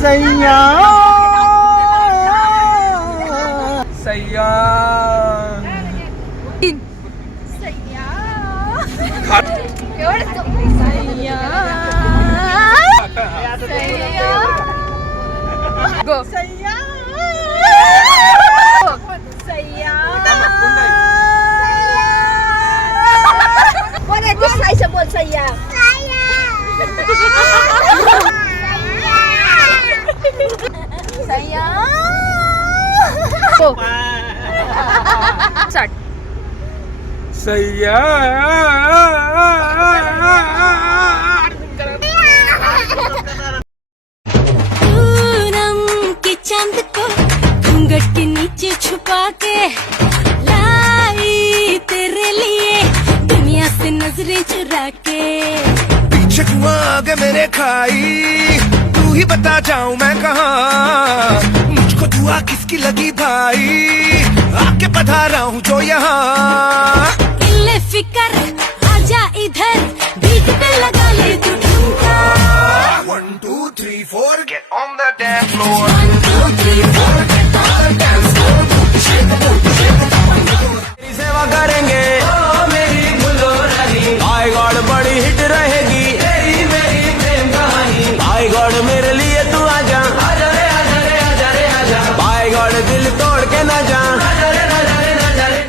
सैया सैया गो सैया सैया कोण आहे ते सायचं बोल सैया सैया गो स्टार्ट सैया के चांद को घूंघट के नीचे छुपा के लाई तेरे लिए दुनिया से नजरें चुरा के पीछे हुआ आगे मेरे खाई तू ही बता जाऊं मैं कहाँ मुझको दुआ किसकी लगी भाई आके पधारा हूँ जो यहाँ इल्ले फिकर आजा इधर बीट पे लगा ले तू ठुमका 1 2 3 4 get on the dance floor 1 2 3 4 get on the dance floor तेरी सेवा करेंगे ओ मेरी बुलो रानी आई गॉड बड़ी हिट रहेगी तेरी मेरी प्रेम कहानी आई गॉड मेरे लिए तू आजा आजा रे आजा रे आजा रे आजा आई गॉड दिल तोड़ के ना जा आजा रे आजा रे आजा रे